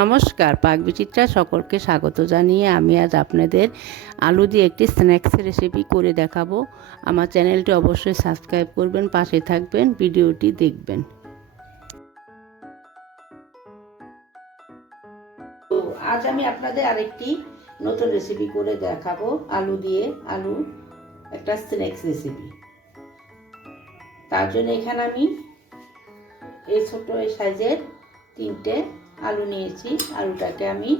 নমস্কার, পাকবিচিত্রা সকলকে স্বাগত জানিয়ে আমি আজ আপনাদের আলু দিয়ে একটি স্ন্যাক্স রেসিপি করে দেখাবো। আমার চ্যানেলটি অবশ্যই সাবস্ক্রাইব করবেন, পাশে থাকবেন, ভিডিওটি দেখবেন। তো আজ আমি আপনাদের আরেকটি নতুন রেসিপি করে দেখাবো, আলু দিয়ে একটা স্ন্যাক্স রেসিপি। তার জন্য এখানে আমি এই ছোট সাইজের 3টে আলু নিয়েছি। আলুটাকে আমি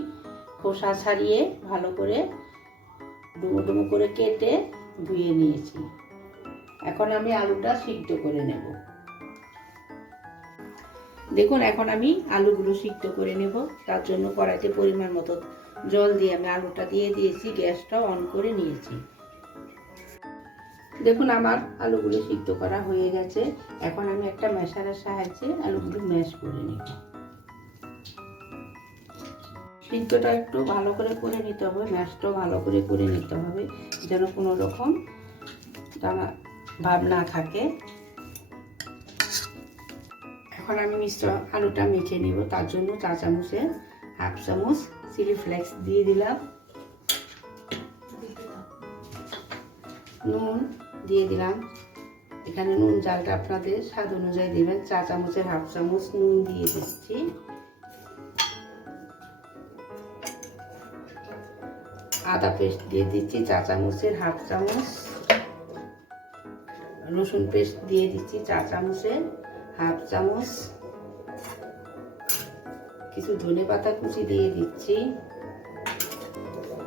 খোসা ছাড়িয়ে ভালো করে ডুমো ডুমো করে কেটে ধুয়ে নিয়েছি। এখন আমি আলুটা সিদ্ধ করে নেব। দেখুন, এখন আমি আলুগুলো সিদ্ধ করে নেব। তার জন্য কড়াইতে পরিমাণ মতো জল দিয়ে আমি আলুটা দিয়ে দিয়েছি, গ্যাসটা অন করে নিয়েছি। দেখুন, আমার আলুগুলো সিদ্ধ করা হয়ে গেছে। এখন আমি একটা ম্যাশারের সাহায্যে আলুগুলো ম্যাশ করে নেব। সিদ্ধটা একটু ভালো করে নিতে হবে, ম্যাশটাও ভালো করে নিতে হবে, যেন কোনো রকম দানা ভাব না থাকে। এখন আমি আলুটা মেখে নিব। তার জন্য চা চামচের হাফ চামচ চিলি ফ্লেক্স দিয়ে দিলাম, নুন দিয়ে দিলাম। এখানে নুন জালটা আপনাদের স্বাদ অনুযায়ী দেবেন। চা চামচের হাফ চামচ নুন দিয়ে দিচ্ছি। আদা পেস্ট দিয়ে দিচ্ছি চা চামচের হাফ চামচ। রসুন পেস্ট দিয়ে দিচ্ছি চা চামচের হাফ চামচ। কিছু ধনেপাতা কুচি দিয়ে দিচ্ছি।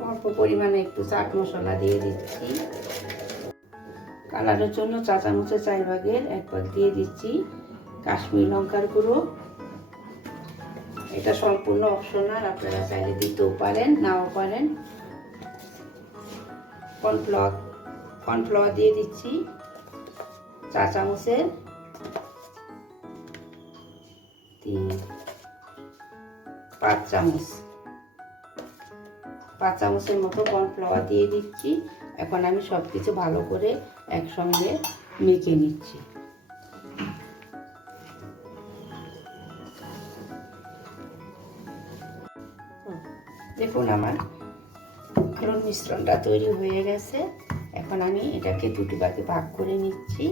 অল্প পরিমাণে একটু চাট মশলা দিয়ে দিচ্ছি। কালারের জন্য চা চামচের 4 ভাগের 1 ভাগ দিয়ে দিচ্ছি কাশ্মীরি লঙ্কার গুঁড়ো। এটা সম্পূর্ণ অপশনাল, আপনারা চাইলে দিতেও পারেন, নাও পারেন। কর্নফ্লাওয়ার দিয়ে দিচ্ছি চা চামচের 5 চামচের মতো কর্নফ্লাওয়ার দিয়ে দিচ্ছি। এখন আমি সবকিছু ভালো করে একসঙ্গে মেখে নিচ্ছি। দেখুন, আমার আলুর মিশ্রণটা তৈরি হয়ে গেছে। এখন আমি এটাকে 2টি ভাগে ভাগ করে নিচ্ছি।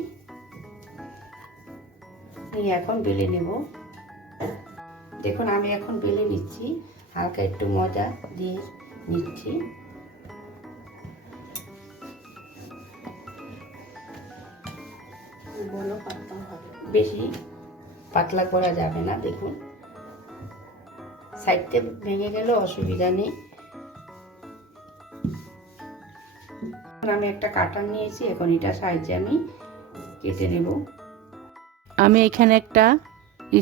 এখন বেলে নেব। দেখুন, আমি এখন বেলে নিচ্ছি, হালকা একটু ময়দা দিয়ে নিচ্ছি। বেশি পাতলা করা যাবে না। দেখুন, সাইডে ভেঙে গেলে অসুবিধা নেই। আমি একটা কাটার নিয়েছি, এখন এটা সাইজে আমি কেটে নেব। আমি এখানে একটা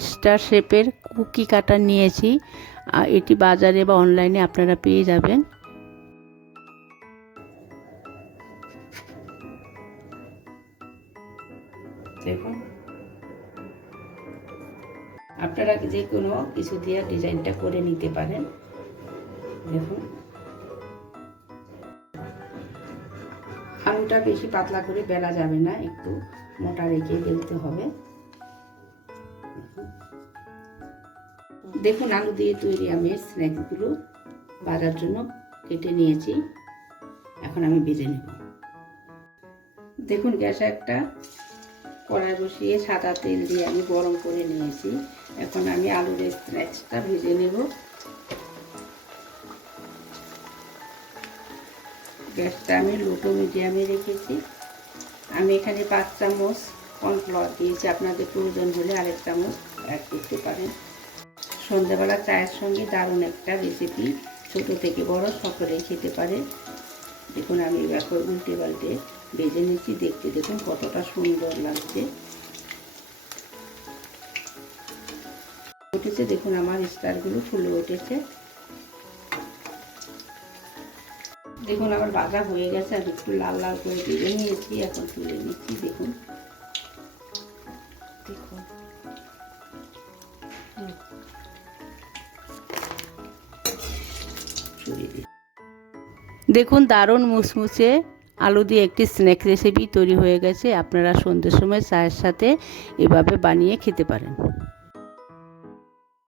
স্টার শেপের কুকি কাটার নিয়েছি। এটি বাজারে বা অনলাইনে আপনারা পেয়ে যাবেন। দেখুন, আপনারা যে কোনো কিছু দিয়ে ডিজাইনটা করে নিতে পারেন। দেখুন, আলুটা বেশি পাতলা করে বেলা যাবে না, একটু মোটা রেখে বেলতে হবে। দেখুন, আলু দিয়ে তৈরি আমি স্ন্যাক্সগুলো ভাজার জন্য কেটে নিয়েছি। এখন আমি ভেজে নেব। দেখুন, গ্যাসে একটা কড়াই বসিয়ে সাদা তেল দিয়ে আমি গরম করে নিয়েছি। এখন আমি আলুর স্ন্যাক্সটা ভেজে নেব। গ্যাসটা আমি লো টু মিডিয়ামে রেখেছি। আমি এখানে 5 চামচ কর্নফ্লাওয়ার দিয়েছি, আপনাদের প্রয়োজন হলে আরেক চামচ অ্যাড করতে পারেন। সন্ধ্যাবেলা চায়ের সঙ্গে দারুণ একটা রেসিপি, ছোট থেকে বড় সকলেই খেতে পারে। দেখুন, আমি এবার উল্টে পাল্টে ভেজে নিচ্ছি। দেখতে দেখুন কতটা সুন্দর লাগছে উঠেছে। দেখুন, আমার স্টারগুলো ফুলে উঠেছে। দেখুন, আমার ভাজা হয়ে গেছে। আমি একটু লাল লাল করে ভেজে নিয়েছি, এখন তুলে নিচ্ছি। দেখুন, দেখুন দারুণ মুচমুচে আলু দিয়ে একটি স্ন্যাক্স রেসিপি তৈরি হয়ে গেছে। আপনারা সন্ধ্যের সময় চায়ের সাথে এভাবে বানিয়ে খেতে পারেন।